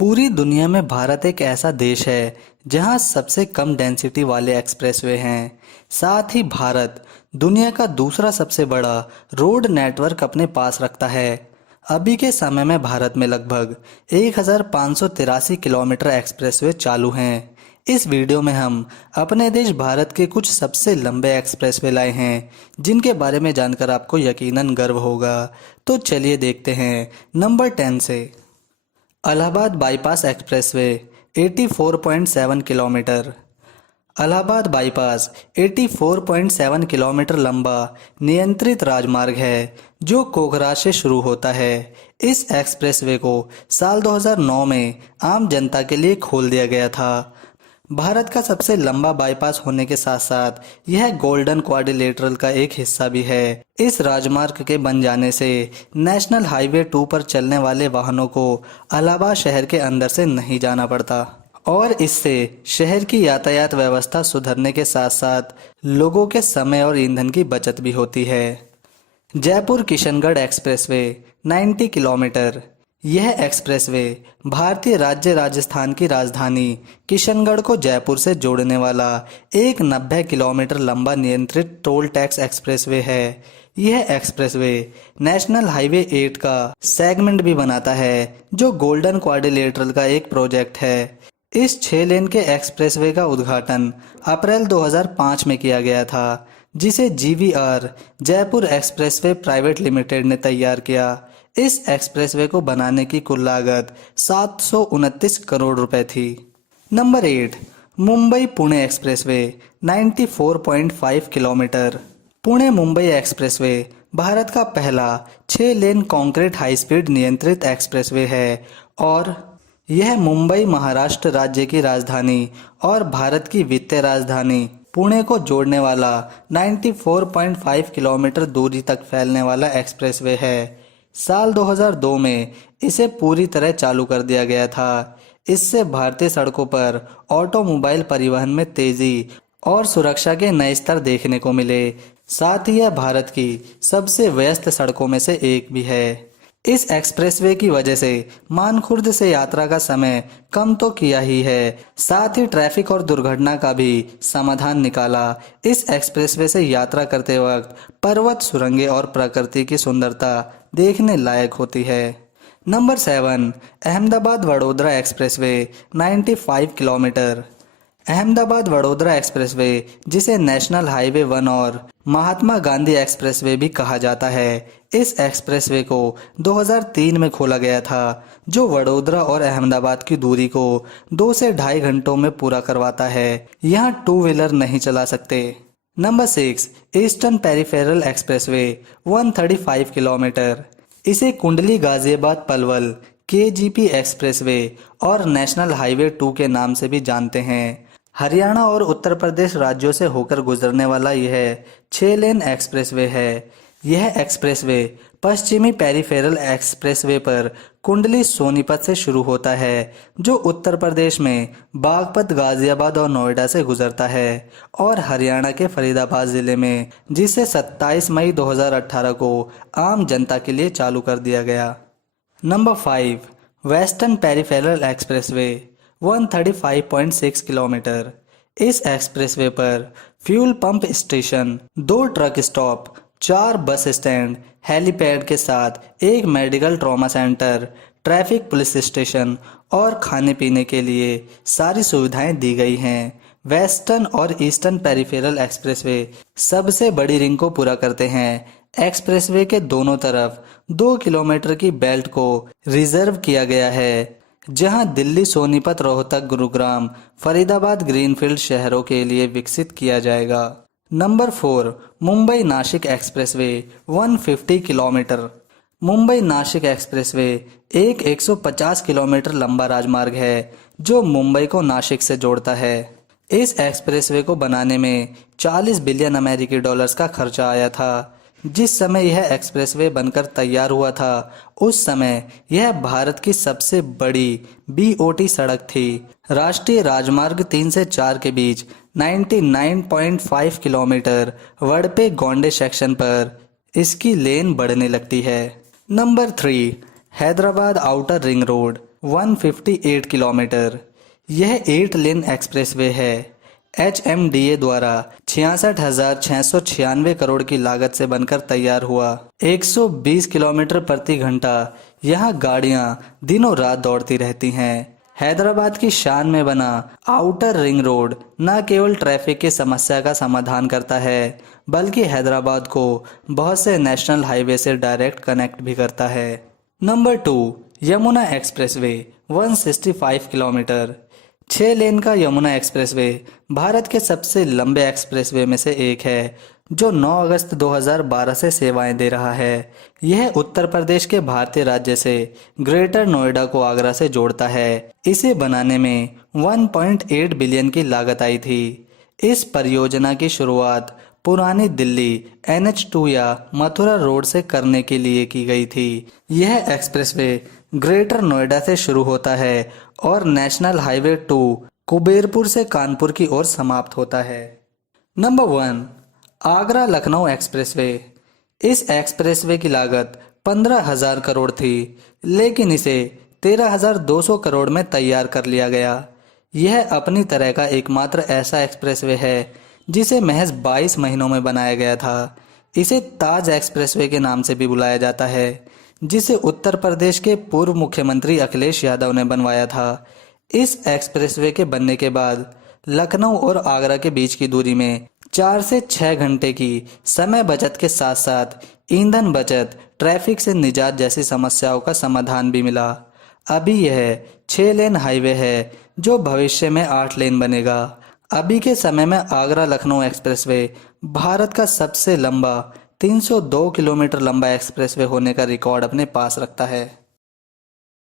पूरी दुनिया में भारत एक ऐसा देश है जहां सबसे कम डेंसिटी वाले एक्सप्रेसवे हैं। साथ ही भारत दुनिया का दूसरा सबसे बड़ा रोड नेटवर्क अपने पास रखता है। अभी के समय में भारत में लगभग 1583 किलोमीटर एक्सप्रेसवे चालू हैं। इस वीडियो में हम अपने देश भारत के कुछ सबसे लंबे एक्सप्रेसवे लाए हैं जिनके बारे में जानकर आपको यकीनन गर्व होगा। तो चलिए देखते हैं नंबर 10 से। Allahabad bypass expressway 84.7 kilometre. Allahabad bypass 84.7 kilometre लंबा नियंत्रित राजमार्ग है जो कोकराझ से शुरू होता है। इस एक्सप्रेसवे को साल 2009 में आम जनता के लिए खोल दिया गया था। भारत का सबसे लंबा बाईपास होने के साथ साथ यह गोल्डन क्वाड्रिलेटरल का एक हिस्सा भी है। इस राजमार्ग के बन जाने से नेशनल हाईवे 2 पर चलने वाले वाहनों को इलाहाबाद शहर के अंदर से नहीं जाना पड़ता और इससे शहर की यातायात व्यवस्था सुधरने के साथ साथ लोगों के समय और ईंधन की बचत भी होती है। Jaipur Kishangarh expressway 90 kilometre. यह एक्सप्रेसवे भारतीय राज्य राजस्थान की राजधानी किशनगढ़ को जयपुर से जोड़ने वाला एक 90 किलोमीटर लंबा नियंत्रित टोल टैक्स एक्सप्रेसवे है। यह एक्सप्रेसवे नेशनल हाईवे 8 का सेगमेंट भी बनाता है जो गोल्डन क्वाड्रिलेटरल का एक प्रोजेक्ट है। इस 6 लेन के एक्सप्रेसवे का उद्घाटन अप्रैल 2005 में किया गया था जिसे GVR Jaipur expressway private limited ने तैयार किया। इस एक्सप्रेसवे को बनाने की कुल लागत 729 करोड़ रुपए थी। Number 8 Mumbai Pune expressway 94.5 kilometre. Pune Mumbai expressway Bharat का पहला 6 लेन कॉन्क्रीट हाई स्पीड नियंत्रित एक्सप्रेसवे है और यह मुंबई महाराष्ट्र राज्य की राजधानी और भारत की वित्तीय राजधानी पुणे को जोड़ने वाला 94.5 किलोमीटर दूरी तक फैलने वाला एक्सप्रेसवे है। साल 2002 में इसे पूरी तरह चालू कर दिया गया था। इससे भारतीय सड़कों पर ऑटोमोबाइल परिवहन में तेजी और सुरक्षा के नए स्तर देखने को मिले। साथ ही यह भारत की सबसे व्यस्त सड़कों में से एक भी है। इस एक्सप्रेसवे की वजह से मानखुर्द से यात्रा का समय कम तो किया ही है, साथ ही ट्रैफिक और दुर्घटना का भी समाधान निकाला। इस एक्सप्रेसवे से यात्रा करते वक्त पर्वत, सुरंगें और प्रकृति की सुंदरता देखने लायक होती है। Number 7 Ahmedabad Vadodara expressway 95 kilometre. Ahmedabad Vadodara expressway जिसे नेशनल हाईवे 1 और महात्मा गांधी एक्सप्रेसवे भी कहा जाता है, इस एक्सप्रेसवे को 2003 में खोला गया था जो वडोदरा और अहमदाबाद की दूरी को 2 से ढाई घंटों में पूरा करवाता है। यहाँ 2 व्हीलर नहीं चला सकते। Number 6 eastern peripheral expressway 135 kilometre. इसे कुंडली गाजियाबाद पलवल केजीपी एक्सप्रेसवे और नेशनल हाईवे 2 के नाम से भी जानते हैं। हरियाणा और उत्तर प्रदेश राज्यों से होकर गुजरने वाला यह 6 लेन एक्सप्रेसवे है। यह एक्सप्रेसवे पश्चिमी पेरिफेरल एक्सप्रेसवे पर कुंडली सोनीपत से शुरू होता है जो उत्तर प्रदेश में बागपत, गाजियाबाद और नोएडा से गुजरता है और हरियाणा के फरीदाबाद जिले में जिसे 27 मई 2018 को आम जनता के लिए चालू कर दिया गया। Number 5 western peripheral expressway 135.6 kilometre. इस एक्सप्रेसवे पर fuel pump station, 2 truck stop, 4 bus stand, helipad के साथ एक medical trauma centre, traffic police station और खाने पीने के लिए सारी सुविधाएं दी गई हैं। वेस्टर्न और ईस्टर्न पेरिफेरल एक्सप्रेसवे सबसे बड़ी रिंग को पूरा करते हैं। एक्सप्रेसवे के दोनों तरफ 2 किलोमीटर की बेल्ट को रिजर्व किया गया है जहां दिल्ली, सोनीपत, रोहतक, गुरुग्राम, फरीदाबाद ग्रीनफील्ड शहरों के लिए विकसित किया जाएगा। Number 4 Mumbai Nashik expressway 150 kilometre. Mumbai Nashik expressway एक 150 किलोमीटर लंबा राजमार्ग है जो मुंबई को नासिक से जोड़ता है। इस एक्सप्रेसवे को बनाने में 40 बिलियन अमेरिकी डॉलर्स का खर्चा आया था। जिस समय यह एक्सप्रेसवे बनकर तैयार हुआ था उस समय यह भारत की सबसे बड़ी बीओटी सड़क थी। राष्ट्रीय राजमार्ग 3 से 4 के बीच 99.5 किलोमीटर वडपे गोंडे सेक्शन पर इसकी लेन बढ़ने लगती है। Number 3 Hyderabad outer ring road 158 kilometre. यह 8 लेन एक्सप्रेसवे है। HMDA द्वारा 66,696 करोड़ की लागत से बनकर तैयार हुआ। 120 किलोमीटर प्रति घंटा यहाँ गाड़ियाँ दिनों रात दौड़ती रहती हैं। हैदराबाद की शान में बना आउटर रिंग रोड न केवल ट्रैफिक की समस्या का समाधान करता है, बल्कि हैदराबाद को बहुत से नेशनल हाईवे से डायरेक्ट कनेक्ट भी करता है। Number 2, Yamuna expressway 165 kilometre. 6 लेन का यमुना एक्सप्रेसवे भारत के सबसे लंबे एक्सप्रेसवे में से एक है, जो 9 अगस्त 2012 से सेवाएं दे रहा है। यह उत्तर प्रदेश के भारतीय राज्य से ग्रेटर नोएडा को आगरा से जोड़ता है। इसे बनाने में 1.8 बिलियन की लागत आई थी। इस परियोजना की शुरुआत पुरानी दिल्ली NH2 या मथुरा रोड से करने के लिए की गई थी। यह एक्सप्रेसवे ग्रेटर नोएडा से शुरू होता है और नेशनल हाईवे 2 कुबेरपुर से कानपुर की ओर समाप्त होता है। Number 1, Agra Lucknow expressway. इस एक्सप्रेसवे की लागत 15,000 करोड़ थी, लेकिन इसे 13,200 करोड़ में तैयार कर लिया गया। यह अपनी तरह का एकमात्र ऐसा एक्सप्रेसवे है जिसे महज 22 महीनों में बनाया गया था। इसे ताज एक्सप्रेसवे के नाम से भी बुलाया जाता है, जिसे उत्तर प्रदेश के पूर्व मुख्यमंत्री अखिलेश यादव ने बनवाया था। इस एक्सप्रेसवे के बनने के बाद लखनऊ और आगरा के बीच की दूरी में 4 से 6 घंटे की समय बचत के साथ साथ ईंधन बचत, ट्रैफिक से निजात जैसी समस्याओं का समाधान भी मिला। अभी यह 6 लेन हाईवे है, जो भविष्य में 8 लेन बनेगा। अभी के समय में आगरा लखनऊ एक्सप्रेसवे भारत का सबसे लंबा 302 किलोमीटर लंबा एक्सप्रेसवे होने का रिकॉर्ड अपने पास रखता है।